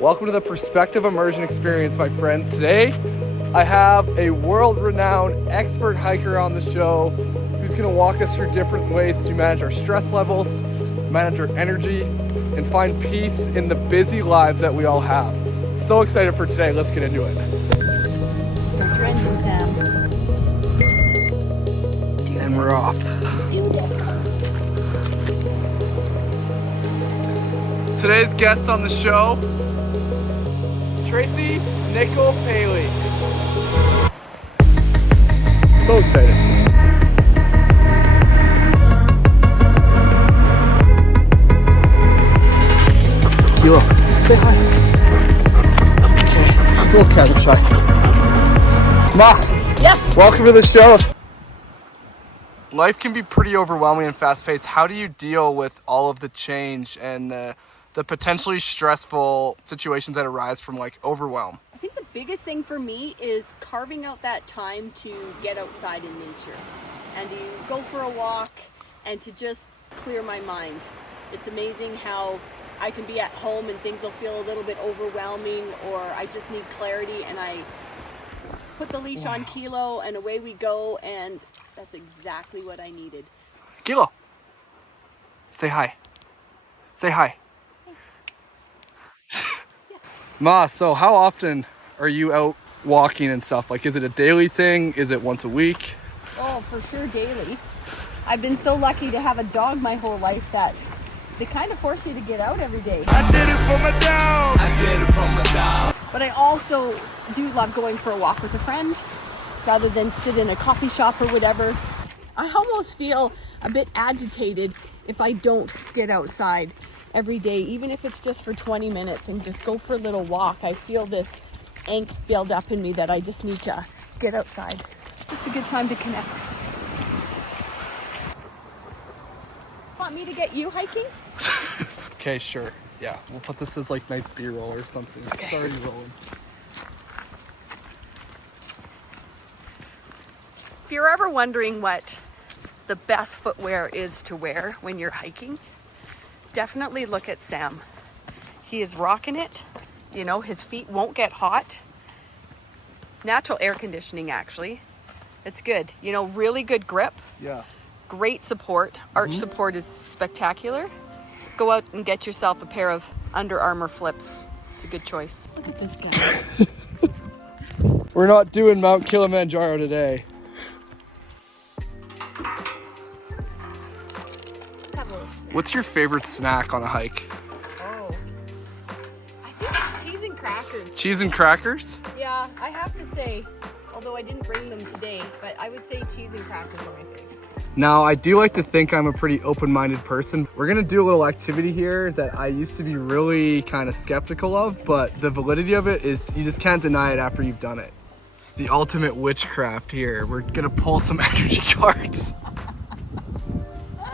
Welcome to the Perspective Immersion Experience, my friends. Today, I have a world-renowned expert hiker on the show who's going to walk us through different ways to manage our stress levels, manage our energy, and find peace in the busy lives that we all have. So excited for today. Let's get into it. Start your engine, Sam. And we're off. Let's do this. Today's guests on the show, Tracy, Paley. So excited. Kilo, say hi. Okay, it's a little cabin shy. Ma, Yes. welcome to the show. Life can be pretty overwhelming and fast-paced. How do you deal with all of the change and the potentially stressful situations that arise from like overwhelm? I think the biggest thing for me is carving out that time to get outside in nature and to go for a walk and to just clear my mind. It's amazing how I can be at home and things will feel a little bit overwhelming, or I just need clarity, and I put the leash on Kilo and away we go, and that's exactly what I needed. Kilo, say hi. Say hi. Ma, so how often are you out walking and stuff? Like, is it a daily thing? Is it once a week? Oh, for sure daily. I've been so lucky to have a dog my whole life that they kind of force you to get out every day. I did it for my dog. I did it for my dog. But I also do love going for a walk with a friend rather than sit in a coffee shop or whatever. I almost feel a bit agitated if I don't get outside every day, even if it's just for 20 minutes and just go for a little walk. I feel this angst build up in me that I just need to get outside. Just a good time to connect. Want me to get you hiking? Okay, sure. Yeah, we'll put this as like nice B-roll or something. Okay. It's already rolling. If you're ever wondering what the best footwear is to wear when you're hiking, definitely look at Sam. He is rocking it. You know, his feet won't get hot. Natural air conditioning, actually. It's good. You know, really good grip. Yeah. Great support. Arch support is spectacular. Go out and get yourself a pair of Under Armour flips. It's a good choice. Look at this guy. We're not doing Mount Kilimanjaro today. Let's have a little snack. What's your favorite snack on a hike? Oh. I think it's cheese and crackers. Cheese and crackers? Yeah, I have to say, although I didn't bring them today, but I would say cheese and crackers are my favorite. Now, I do like to think I'm a pretty open-minded person. We're gonna do a little activity here that I used to be really kind of skeptical of, but the validity of it is you just can't deny it after you've done it. It's the ultimate witchcraft here. We're gonna pull some energy cards.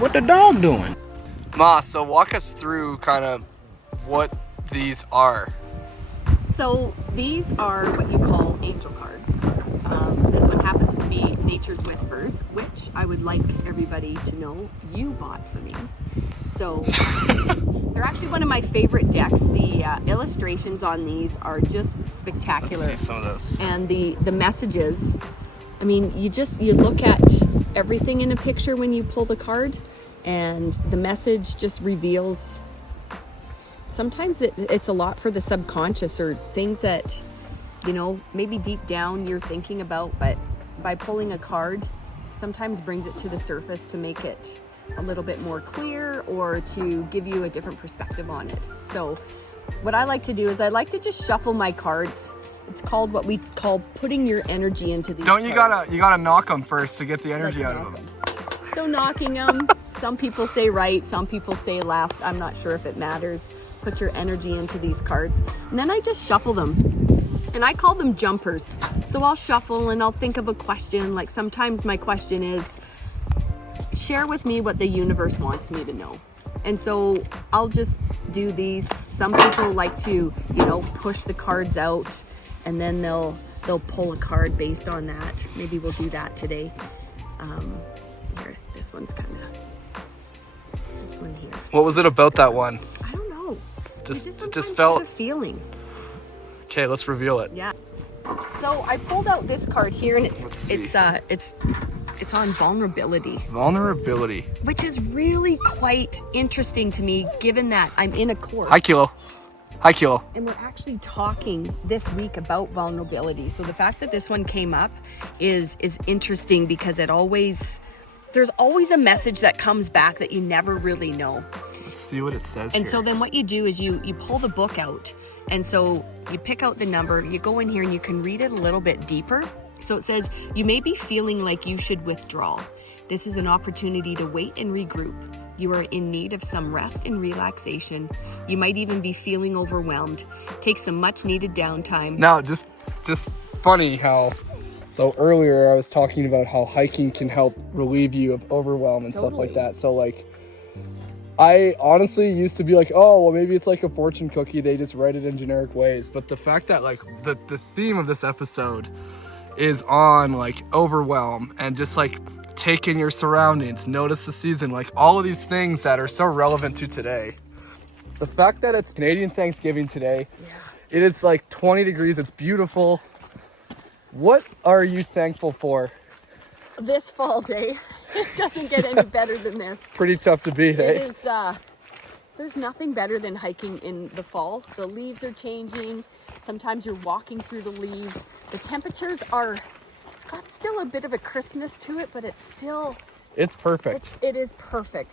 What the dog doing? Ma, so walk us through kind of what these are. So these are what you call angel cards. This one happens to be Nature's Whispers, which I would like everybody to know you bought for me. So they're actually one of my favorite decks. The illustrations on these are just spectacular. Let's see some of those. And the messages, I mean, you look at everything in a picture when you pull the card, and the message just reveals. Sometimes it's a lot for the subconscious or things that, you know, maybe deep down you're thinking about, but by pulling a card, sometimes brings it to the surface to make it a little bit more clear or to give you a different perspective on it. So what I like to do is I like to just shuffle my cards. It's called what we call putting your energy into these Don't you cards. you gotta knock them first to get the energy Let's out of knock them. So knocking them, some people say right, some people say left. I'm not sure if it matters. Put your energy into these cards. And then I just shuffle them. And I call them jumpers. So I'll shuffle and I'll think of a question. Like sometimes my question is, share with me what the universe wants me to know. And so I'll just do these. Some people like to, you know, push the cards out and then they'll pull a card based on that. Maybe we'll do that today. Here, this one's kind of, this one here. What was it about that one? I don't know. It just felt. Have a feeling. Okay, let's reveal it. Yeah. So I pulled out this card here, and Let's see. it's on vulnerability. Vulnerability. Which is really quite interesting to me, given that I'm in a course. Hi, Kilo. Hi, Kilo. And we're actually talking this week about vulnerability. So the fact that this one came up is interesting, because there's always a message that comes back that you never really know. Let's see what it says And here. so then what you do is you pull the book out, and so you pick out the number, you go in here and you can read it a little bit deeper. So it says, you may be feeling like you should withdraw. This is an opportunity to wait and regroup. You are in need of some rest and relaxation. You might even be feeling overwhelmed. Take some much needed downtime. Now, just funny how, so earlier I was talking about how hiking can help relieve you of overwhelm and stuff like that. So like, I honestly used to be like, oh, well, maybe it's like a fortune cookie. They just write it in generic ways. But the fact that like the theme of this episode is on like overwhelm and just like take in your surroundings, notice the season, like all of these things that are so relevant to today. The fact that it's Canadian Thanksgiving today, it is like 20 degrees, it's beautiful. What are you thankful for? This fall day, it doesn't get any better than this. Pretty tough to beat, It eh? is, there's nothing better than hiking in the fall. The leaves are changing. Sometimes you're walking through the leaves. The temperatures it's got still a bit of a crispness to it, but it's perfect. It is perfect.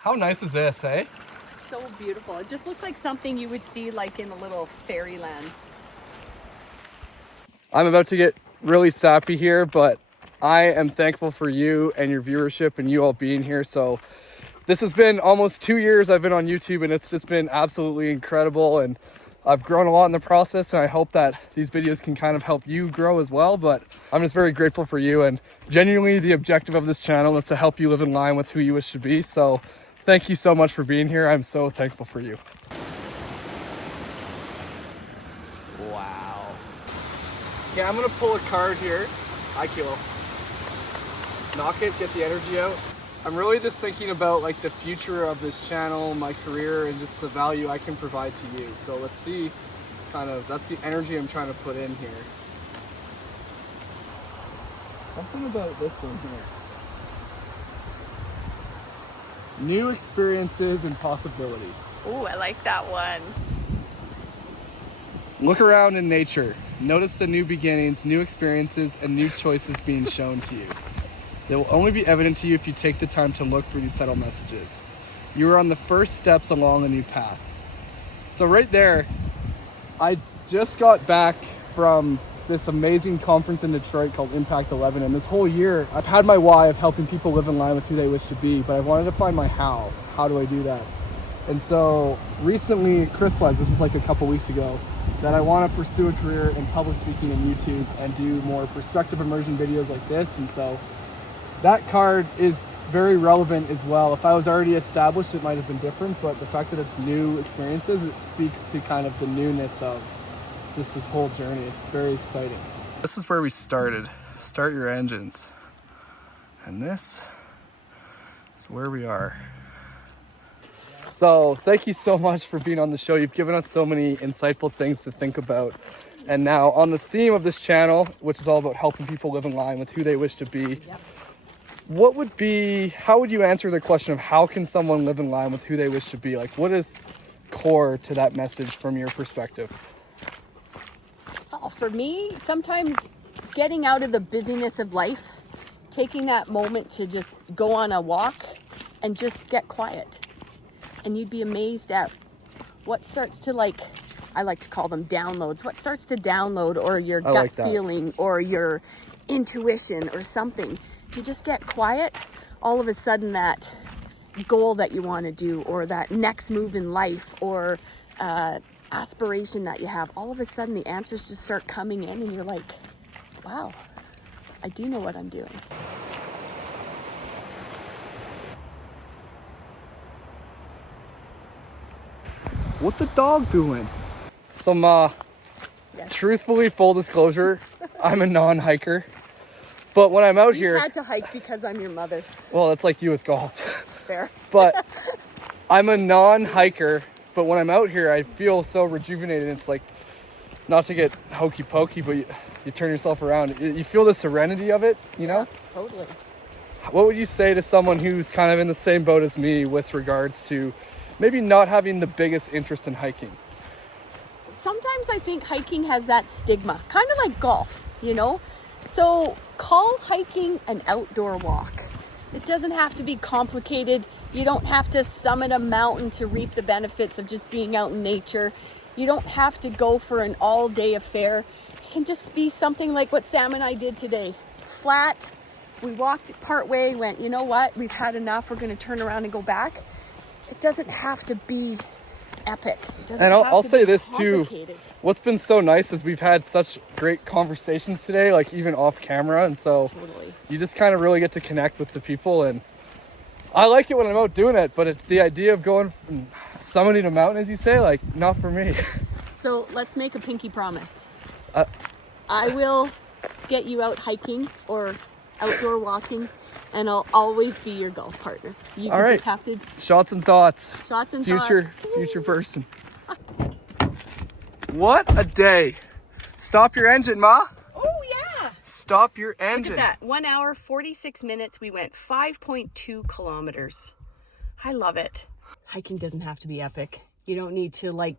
How nice is this, eh? So beautiful. It just looks like something you would see like in a little fairyland. I'm about to get really sappy here, but I am thankful for you and your viewership and you all being here. So this has been almost 2 years I've been on YouTube, and it's just been absolutely incredible, and I've grown a lot in the process, and I hope that these videos can kind of help you grow as well. But I'm just very grateful for you, and genuinely the objective of this channel is to help you live in line with who you wish to be. So thank you so much for being here. I'm so thankful for you. Wow. Okay, I'm gonna pull a card here. Hi, Kilo. Knock it, get the energy out. I'm really just thinking about like the future of this channel, my career, and just the value I can provide to you. So let's see, that's the energy I'm trying to put in here. Something about this one here. New experiences and possibilities. Oh, I like that one. Look around in nature. Notice the new beginnings, new experiences, and new choices being shown to you. They will only be evident to you if you take the time to look for these subtle messages. You are on the first steps along a new path. So right there, I just got back from this amazing conference in Detroit called Impact 11, and this whole year I've had my why of helping people live in line with who they wish to be, but I wanted to find my how. How do I do that? And so recently crystallized, this was like a couple weeks ago, that I want to pursue a career in public speaking and YouTube and do more perspective immersion videos like this. And so that card is very relevant as well. If I was already established, it might have been different, but the fact that it's new experiences, it speaks to kind of the newness of just this whole journey. It's very exciting. This is where we started. Start your engines. And this is where we are. So thank you so much for being on the show. You've given us so many insightful things to think about. And now on the theme of this channel, which is all about helping people live in line with who they wish to be, how would you answer the question of how can someone live in line with who they wish to be? Like, what is core to that message from your perspective? Oh, for me, sometimes getting out of the busyness of life, taking that moment to just go on a walk and just get quiet. And you'd be amazed at what starts to, like, I like to call them downloads, what starts to download, or your gut feeling or your intuition or something. If you just get quiet, all of a sudden that goal that you want to do, or that next move in life, or aspiration that you have, all of a sudden the answers just start coming in and you're like, wow, I do know what I'm doing. What the dog doing? So Ma, Yes. truthfully, full disclosure, I'm a non-hiker. But when I'm out You here, had to hike because I'm your mother. well, it's like you with golf. fair. But I'm a non-hiker, but when I'm out here, I feel so rejuvenated. It's like, not to get hokey pokey, but you turn yourself around. You feel the serenity of it, you know? Totally. What would you say to someone who's kind of in the same boat as me with regards to maybe not having the biggest interest in hiking? Sometimes I think hiking has that stigma, kind of like golf, you know? So call hiking an outdoor walk. It doesn't have to be complicated. You don't have to summit a mountain to reap the benefits of just being out in nature. You don't have to go for an all-day affair. It can just be something like what Sam and I did today. Flat. We walked part way, went, you know what? We've had enough. We're going to turn around and go back. It doesn't have to be epic. It doesn't And have I'll to say be this too. complicated. What's been so nice is we've had such great conversations today, like even off camera. And so Totally. you just kind of really get to connect with the people. And I like it when I'm out doing it, but it's the idea of going from summiting a mountain, as you say, like, not for me. So let's make a pinky promise. I will get you out hiking or outdoor walking, and I'll always be your golf partner. You All right. just have to Shots and thoughts. shots and Future thoughts. person. What a day. Stop your engine, Ma. Oh yeah. Stop your Look engine. at that. 1 hour, 46 minutes. We went 5.2 kilometers. I love it. Hiking doesn't have to be epic. You don't need to like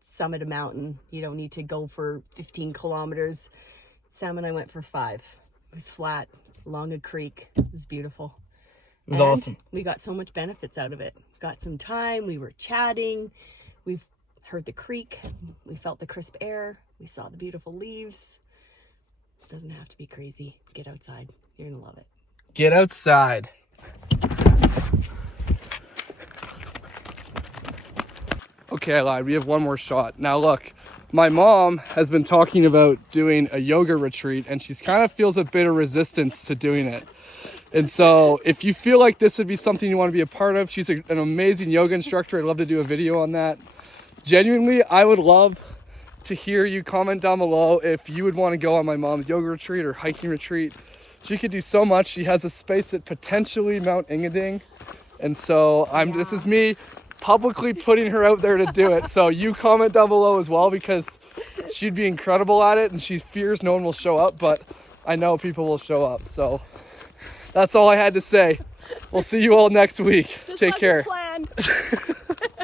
summit a mountain. You don't need to go for 15 kilometers. Sam and I went for 5. It was flat along a creek. It was beautiful. It was awesome. We got so much benefits out of it. Got some time. We were chatting. We've heard the creek. We felt the crisp air. We saw the beautiful leaves. It doesn't have to be crazy. Get outside. You're going to love it. Get outside. Okay, I lied. We have one more shot. Now look, my mom has been talking about doing a yoga retreat, and she's kind of feels a bit of resistance to doing it. And so if you feel like this would be something you want to be a part of, she's an amazing yoga instructor. I'd love to do a video on that. Genuinely, I would love to hear you comment down below if you would want to go on my mom's yoga retreat or hiking retreat. She could do so much. She has a space at potentially Mount Engading. And so this is me publicly putting her out there to do it. So you comment down below as well, because she'd be incredible at it, and she fears no one will show up, but I know people will show up. So that's all I had to say. We'll see you all next week. Take care. This wasn't planned.